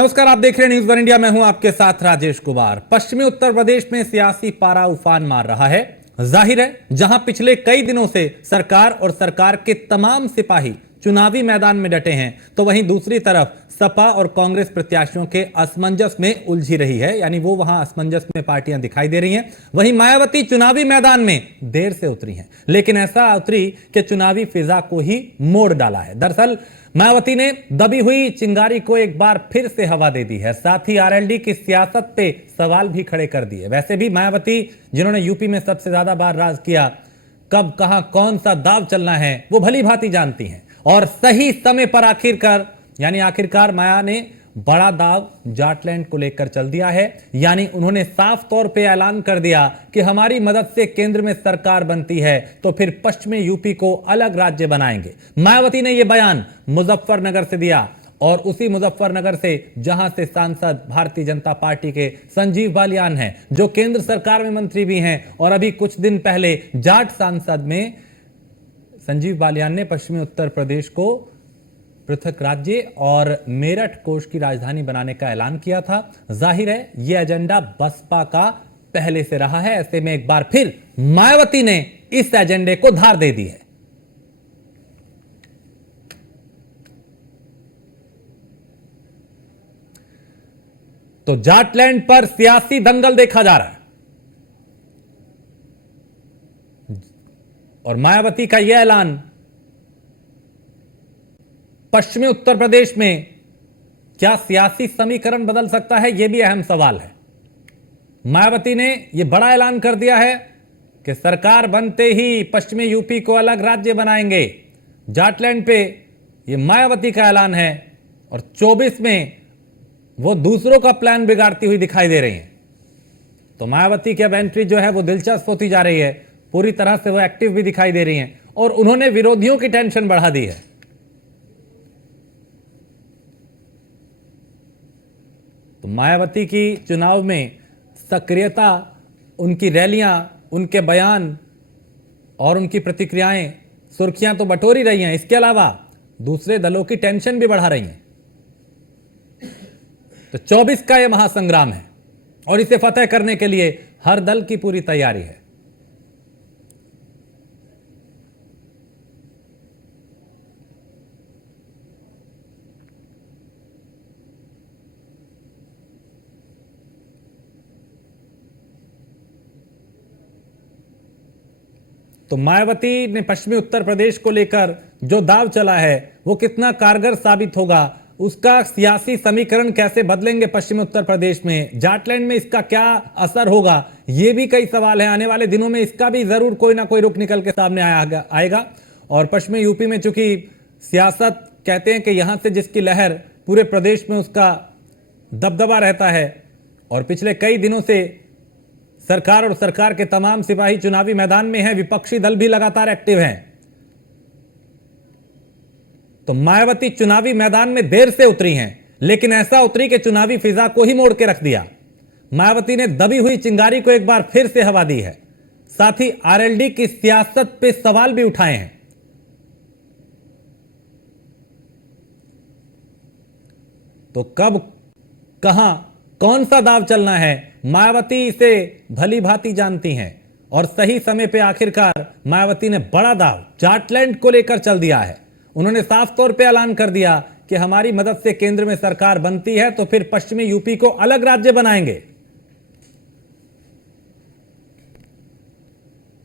नमस्कार, आप देख रहे हैं न्यूज वन इंडिया। मैं हूं आपके साथ राजेश कुमार। पश्चिमी उत्तर प्रदेश में सियासी पारा उफान मार रहा है। जाहिर है, जहां पिछले कई दिनों से सरकार और सरकार के तमाम सिपाही चुनावी मैदान में डटे हैं, तो वहीं दूसरी तरफ सपा और कांग्रेस प्रत्याशियों के असमंजस में उलझी रही है, यानी वो वहां असमंजस में पार्टियां दिखाई दे रही हैं। वहीं मायावती चुनावी मैदान में देर से उतरी हैं, लेकिन ऐसा उतरी कि चुनावी फिजा को ही मोड़ डाला है। दरअसल मायावती ने दबी हुई चिंगारी को एक बार फिर से हवा दे दी है, साथ ही आरएलडी की सियासत पे सवाल भी खड़े कर दिए। वैसे भी मायावती, जिन्होंने यूपी में सबसे ज्यादा बार राज किया, कब कहां कौन सा दाव चलना है वो भली भांति जानती हैं, और सही समय पर आखिरकार माया ने बड़ा दाव जाटलैंड को लेकर चल दिया है। यानी उन्होंने साफ तौर पे ऐलान कर दिया कि हमारी मदद से केंद्र में सरकार बनती है तो फिर पश्चिमी यूपी को अलग राज्य बनाएंगे। मायावती ने यह बयान मुजफ्फरनगर से दिया, और उसी मुजफ्फरनगर से जहां से सांसद भारतीय जनता पार्टी के संजीव बालियान हैं, जो केंद्र सरकार में मंत्री भी हैं, और अभी कुछ दिन पहले जाट सांसद में संजीव बालियान ने पश्चिमी उत्तर प्रदेश को पृथक राज्य और मेरठ कोष की राजधानी बनाने का ऐलान किया था। जाहिर है, यह एजेंडा बसपा का पहले से रहा है। ऐसे में एक बार फिर मायावती ने इस एजेंडे को धार दे दी है। तो जाटलैंड पर सियासी दंगल देखा जा रहा है, और मायावती का यह ऐलान पश्चिमी उत्तर प्रदेश में क्या सियासी समीकरण बदल सकता है, यह भी अहम सवाल है। मायावती ने यह बड़ा ऐलान कर दिया है कि सरकार बनते ही पश्चिमी यूपी को अलग राज्य बनाएंगे। जाटलैंड पे यह मायावती का ऐलान है, और 24 में वो दूसरों का प्लान बिगाड़ती हुई दिखाई दे रही हैं। तो मायावती की अब एंट्री जो है वो दिलचस्प होती जा रही है, पूरी तरह से वो एक्टिव भी दिखाई दे रही हैं, और उन्होंने विरोधियों की टेंशन बढ़ा दी है। तो मायावती की चुनाव में सक्रियता, उनकी रैलियां, उनके बयान और उनकी प्रतिक्रियाएं सुर्खियां तो बटोरी रही हैं, इसके अलावा दूसरे दलों की टेंशन भी बढ़ा रही हैं। तो 24 का यह महासंग्राम है, और इसे फतेह करने के लिए हर दल की पूरी तैयारी है। तो मायावती ने पश्चिमी उत्तर प्रदेश को लेकर जो दाव चला है वो कितना कारगर साबित होगा, उसका सियासी समीकरण कैसे बदलेंगे पश्चिमी उत्तर प्रदेश में, जाटलैंड में इसका क्या असर होगा, ये भी कई सवाल हैं। आने वाले दिनों में इसका भी जरूर कोई ना कोई रुख निकल के सामने आएगा। और पश्चिमी यूपी में चूंकि सियासत कहते हैं कि यहां से जिसकी लहर पूरे प्रदेश में उसका दबदबा रहता है, और पिछले कई दिनों से सरकार और सरकार के तमाम सिपाही चुनावी मैदान में हैं, विपक्षी दल भी लगातार एक्टिव हैं। तो मायावती चुनावी मैदान में देर से उतरी हैं, लेकिन ऐसा उतरी कि चुनावी फिजा को ही मोड़ के रख दिया। मायावती ने दबी हुई चिंगारी को एक बार फिर से हवा दी है, साथ ही आरएलडी की सियासत पे सवाल भी उठाए हैं। तो कब, कहां, कौन सा दाव चलना है, मायावती इसे भली भांति जानती हैं, और सही समय पे आखिरकार मायावती ने बड़ा दाव जाटलैंड को लेकर चल दिया है। उन्होंने साफ तौर पे ऐलान कर दिया कि हमारी मदद से केंद्र में सरकार बनती है तो फिर पश्चिमी यूपी को अलग राज्य बनाएंगे।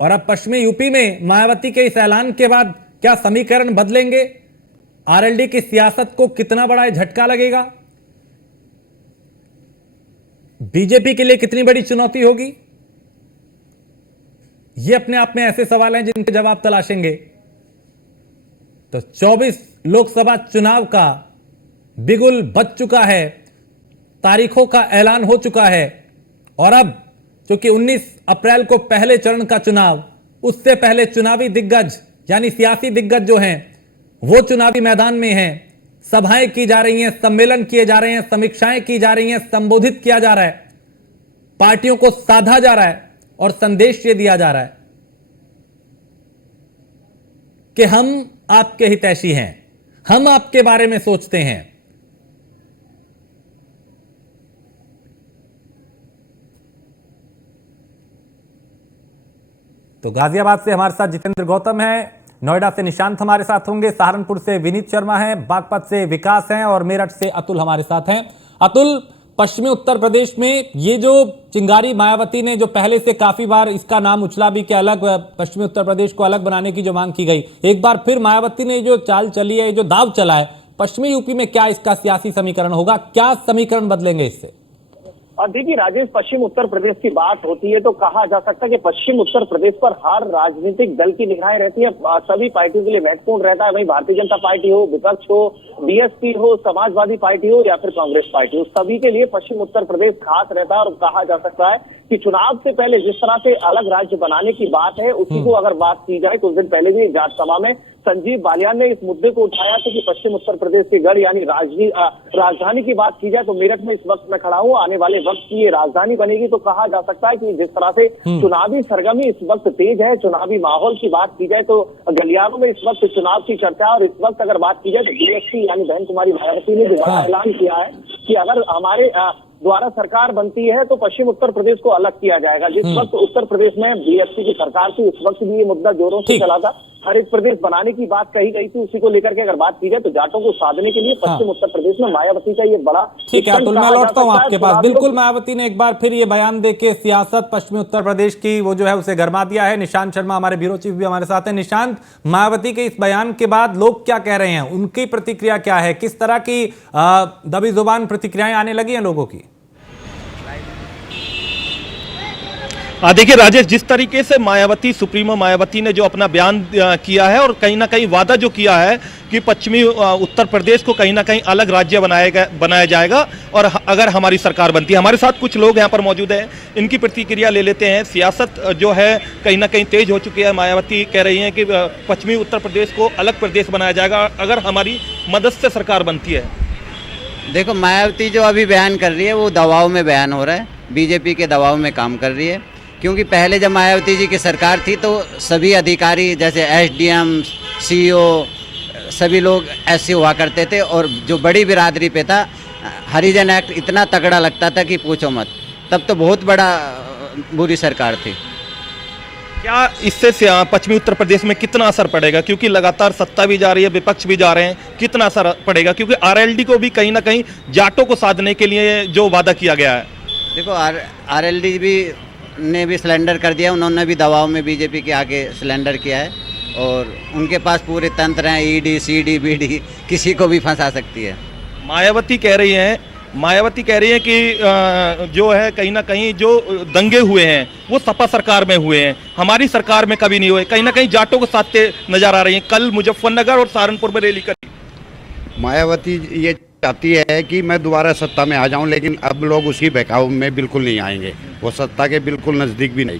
और अब पश्चिमी यूपी में मायावती के इस ऐलान के बाद क्या समीकरण बदलेंगे, आरएलडी की सियासत को कितना बड़ा झटका लगेगा, बीजेपी के लिए कितनी बड़ी चुनौती होगी, ये अपने आप में ऐसे सवाल हैं जिनके जवाब तलाशेंगे। तो 24 लोकसभा चुनाव का बिगुल बज चुका है, तारीखों का ऐलान हो चुका है, और अब चूंकि 19 अप्रैल को पहले चरण का चुनाव, उससे पहले चुनावी दिग्गज यानी सियासी दिग्गज जो हैं वो चुनावी मैदान में हैं। सभाएं की जा रही हैं, सम्मेलन किए जा रहे हैं, समीक्षाएं की जा रही हैं, संबोधित किया जा रहा है, पार्टियों को साधा जा रहा है, और संदेश ये दिया जा रहा है कि हम आपके हितैषी हैं, हम आपके बारे में सोचते हैं। तो गाजियाबाद से हमारे साथ जितेंद्र गौतम है, नोएडा से निशांत हमारे साथ होंगे, सहारनपुर से विनीत शर्मा है, बागपत से विकास हैं और मेरठ से अतुल हमारे साथ हैं। अतुल, पश्चिमी उत्तर प्रदेश में ये जो चिंगारी मायावती ने जो पहले से काफी बार इसका नाम उछला भी कि अलग पश्चिमी उत्तर प्रदेश को अलग बनाने की जो मांग की गई, एक बार फिर मायावती ने जो चाल चली है, जो दाव चला है पश्चिमी यूपी में, क्या इसका सियासी समीकरण होगा, क्या समीकरण बदलेंगे इससे? और देखिए राजेश, पश्चिम उत्तर प्रदेश की बात होती है तो कहा जा सकता है कि पश्चिम उत्तर प्रदेश पर हर राजनीतिक दल की निगाहें रहती है, सभी पार्टियों के लिए महत्वपूर्ण रहता है। वही भारतीय जनता पार्टी हो, विपक्ष हो, बीएसपी हो, समाजवादी पार्टी हो या फिर कांग्रेस पार्टी हो, सभी के लिए पश्चिम उत्तर प्रदेश खास रहता है। और कहा जा सकता है कि चुनाव से पहले जिस तरह से अलग राज्य बनाने की बात है, उसी को अगर बात की जाए, कुछ दिन पहले भी जाट सभा में संजीव बालियान ने इस मुद्दे को उठाया था कि पश्चिम उत्तर प्रदेश के गढ़ यानी राजधानी की बात की जाए तो मेरठ में इस वक्त मैं खड़ा हूं, आने वाले वक्त की ये राजधानी बनेगी। तो कहा जा सकता है कि जिस तरह से चुनावी सरगर्मी इस वक्त तेज है, चुनावी माहौल की बात की जाए तो गलियारों में इस वक्त चुनाव की चर्चा। और इस वक्त अगर बात की जाए तो बीएसपी यानी बहन कुमारी मायावती ने जो बड़ा ऐलान किया है कि अगर हमारे द्वारा सरकार बनती है तो पश्चिम उत्तर प्रदेश को अलग किया जाएगा। जिस वक्त उत्तर प्रदेश में बीएसपी की सरकार थी, उस वक्त भी ये मुद्दा जोरों से चला था, हर एक प्रदेश बनाने की बात कही गई थी। उसी को लेकर के अगर बात की जाए तो जाटों को साधने के लिए पश्चिम उत्तर प्रदेश में मायावती का ये बड़ा, ठीक है अतुल, मैं लौटता हूं आपके पास। बिल्कुल, मायावती ने एक बार फिर ये बयान देके सियासत पश्चिमी उत्तर प्रदेश की वो जो है उसे गरमा दिया है। निशांत शर्मा हमारे ब्यूरो चीफ भी हमारे साथ हैं। निशांत, मायावती के इस बयान के बाद लोग क्या कह रहे हैं, उनकी प्रतिक्रिया क्या है, किस तरह की दबी जुबान प्रतिक्रियाएं आने लगी हैं लोगों की? देखिए राजेश, जिस तरीके से मायावती, सुप्रीमो मायावती ने जो अपना बयान किया है और कहीं ना कहीं वादा जो किया है कि पश्चिमी उत्तर प्रदेश को कहीं ना कहीं अलग राज्य बनाया जाएगा और अगर हमारी सरकार बनती है। हमारे साथ कुछ लोग यहाँ पर मौजूद हैं, इनकी प्रतिक्रिया ले लेते हैं। सियासत जो है कहीं ना कहीं तेज हो चुकी है। मायावती कह रही हैं कि पश्चिमी उत्तर प्रदेश को अलग प्रदेश बनाया जाएगा अगर हमारी मदद से सरकार बनती है। देखो, मायावती जो अभी बयान कर रही है वो दबाव में बयान हो रहा है, बीजेपी के दबाव में काम कर रही है। क्योंकि पहले जब मायावती जी की सरकार थी तो सभी अधिकारी जैसे एसडीएम, सीईओ, सभी लोग ऐसे हुआ करते थे और जो बड़ी बिरादरी पे था, हरिजन एक्ट इतना तगड़ा लगता था कि पूछो मत। तब तो बहुत बड़ा बुरी सरकार थी। क्या इससे पश्चिमी उत्तर प्रदेश में कितना असर पड़ेगा, क्योंकि लगातार सत्ता भी जा रही है, विपक्ष भी जा रहे हैं, कितना असर पड़ेगा? क्योंकि आरएलडी को भी कहीं ना कहीं जाटों को साधने के लिए जो वादा किया गया है। देखो, आरएलडी भी ने भी सिलेंडर कर दिया, उन्होंने भी दबाव में बीजेपी के आगे सिलेंडर किया है और उनके पास पूरे तंत्र हैं, ईडी, सीडी, बीडी, किसी को भी फंसा सकती है। मायावती कह रही है कि जो है कहीं ना कहीं जो दंगे हुए हैं वो सपा सरकार में हुए हैं, हमारी सरकार में कभी नहीं हुए। कहीं ना कहीं जाटों को साधते नजर आ रही हैं। कल मुजफ्फरनगर और सहारनपुर में रैली करी। मायावती ये चाहती है कि मैं दोबारा सत्ता में आ जाऊं, लेकिन अब लोग उसी बहकाव में बिल्कुल नहीं आएंगे, वो सत्ता के बिल्कुल नज़दीक भी नहीं।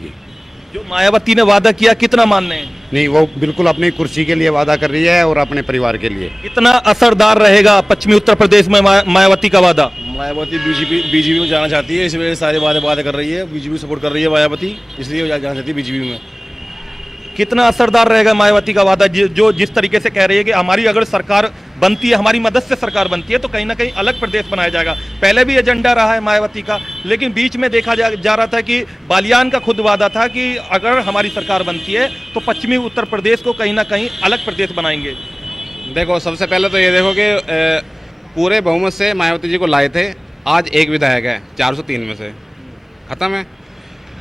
जो मायावती ने वादा किया कितना मानने हैं? नहीं, वो बिल्कुल अपनी कुर्सी के लिए वादा कर रही है और अपने परिवार के लिए। कितना असरदार रहेगा पश्चिमी उत्तर प्रदेश में मायावती का वादा? मायावती बीजेपी में जाना चाहती है, इस वजह से सारे वादे कर रही है, बीजेपी सपोर्ट कर रही है मायावती, इसलिए वो जाना चाहती है बीजेपी में। कितना असरदार रहेगा मायावती का वादा, जो जिस तरीके से कह रही है कि हमारी अगर सरकार बनती है, हमारी मदद से सरकार बनती है तो कहीं ना कहीं अलग प्रदेश बनाया जाएगा। पहले भी एजेंडा रहा है मायावती का, लेकिन बीच में देखा जा रहा था कि बालियान का खुद वादा था कि अगर हमारी सरकार बनती है तो पश्चिमी उत्तर प्रदेश को कहीं ना कहीं अलग प्रदेश बनाएंगे। देखो, सबसे पहले तो ये देखो कि पूरे बहुमत से मायावती जी को लाए थे, आज एक विधायक है 403 में से, खत्म है।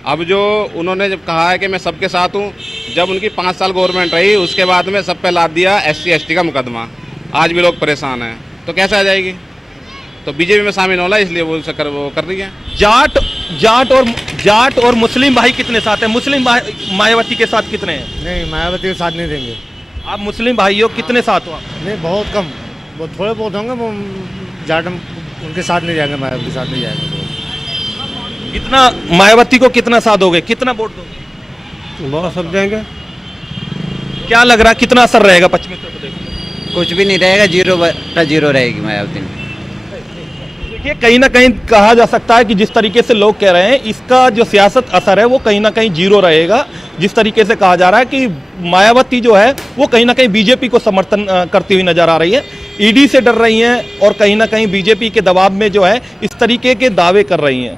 अब जो उन्होंने जब कहा है कि मैं सबके साथ हूँ, जब उनकी 5 साल गवर्नमेंट रही उसके बाद में सब पे लाद दिया SC/ST का मुकदमा, आज भी लोग परेशान हैं, तो कैसे आ जाएगी? तो बीजेपी में शामिल होना, इसलिए वो कर रही है। जाट और मुस्लिम भाई कितने साथ हैं? मुस्लिम मायावती के साथ कितने हैं? नहीं, मायावती के साथ नहीं देंगे। आप मुस्लिम भाई हो, कितने साथ हो आप? नहीं, बहुत कम, वो थोड़े बहुत होंगे, वो जाट उनके साथ नहीं जाएंगे, मायावती के साथ नहीं जाएंगे। कितना मायावती को कितना साथ दोगे, कितना वोट दोगे? बहुत सब देंगे। क्या लग रहा है कितना असर रहेगा पश्चिमी उत्तर प्रदेश में? कुछ भी नहीं रहेगा, 0 रहेगी मायावती में। देखिए, कहीं ना कहीं कहा जा सकता है कि जिस तरीके से लोग कह रहे हैं इसका जो सियासत असर है वो कहीं ना कहीं 0 रहेगा। जिस तरीके से कहा जा रहा है कि मायावती जो है वो कहीं ना कहीं बीजेपी को समर्थन करती हुई नजर आ रही है, ईडी से डर रही हैं और कहीं ना कहीं बीजेपी के दबाव में जो है इस तरीके के दावे कर रही हैं।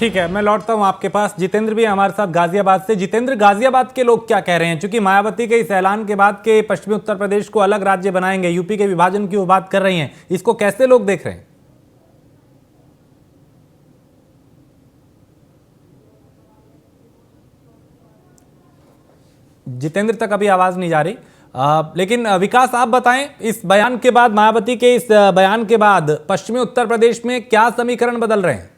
ठीक है, मैं लौटता हूं आपके पास। जितेंद्र भी हमारे साथ गाजियाबाद से। जितेंद्र, गाजियाबाद के लोग क्या कह रहे हैं? चूंकि मायावती के इस ऐलान के बाद के पश्चिमी उत्तर प्रदेश को अलग राज्य बनाएंगे, यूपी के विभाजन की वो बात कर रही हैं, इसको कैसे लोग देख रहे हैं? जितेंद्र तक अभी आवाज नहीं जा रही, लेकिन विकास आप बताएं, इस बयान के बाद, मायावती के इस बयान के बाद पश्चिमी उत्तर प्रदेश में क्या समीकरण बदल रहे हैं?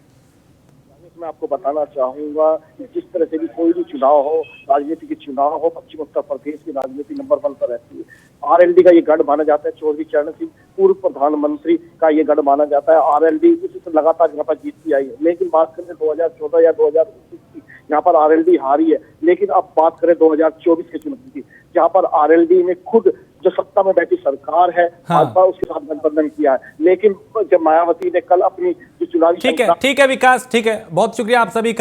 मैं आपको बताना चाहूंगा कि जिस तरह से भी कोई भी चुनाव हो, राजनीति के चुनाव हो, पश्चिम उत्तर प्रदेश की राजनीति नंबर 1 पर रहती है। आरएलडी का ये गढ़ माना जाता है। चौधरी चरण सिंह पूर्व प्रधानमंत्री का ये गढ़ माना जाता है। आरएलडी इसी से लगातार यहाँ पर जीतती आई है। लेकिन बात करें 2014 या 2019 की, यहाँ पर आरएलडी हारी है। लेकिन अब बात करें 2024 के चुनाव की, जहाँ पर आरएलडी ने खुद जो सत्ता में बैठी सरकार है, भाजपा उसके साथ गठबंधन किया है। लेकिन जब मायावती ने कल अपनी जो चुनावी ठीक है विकास, ठीक है, बहुत शुक्रिया आप सभी का।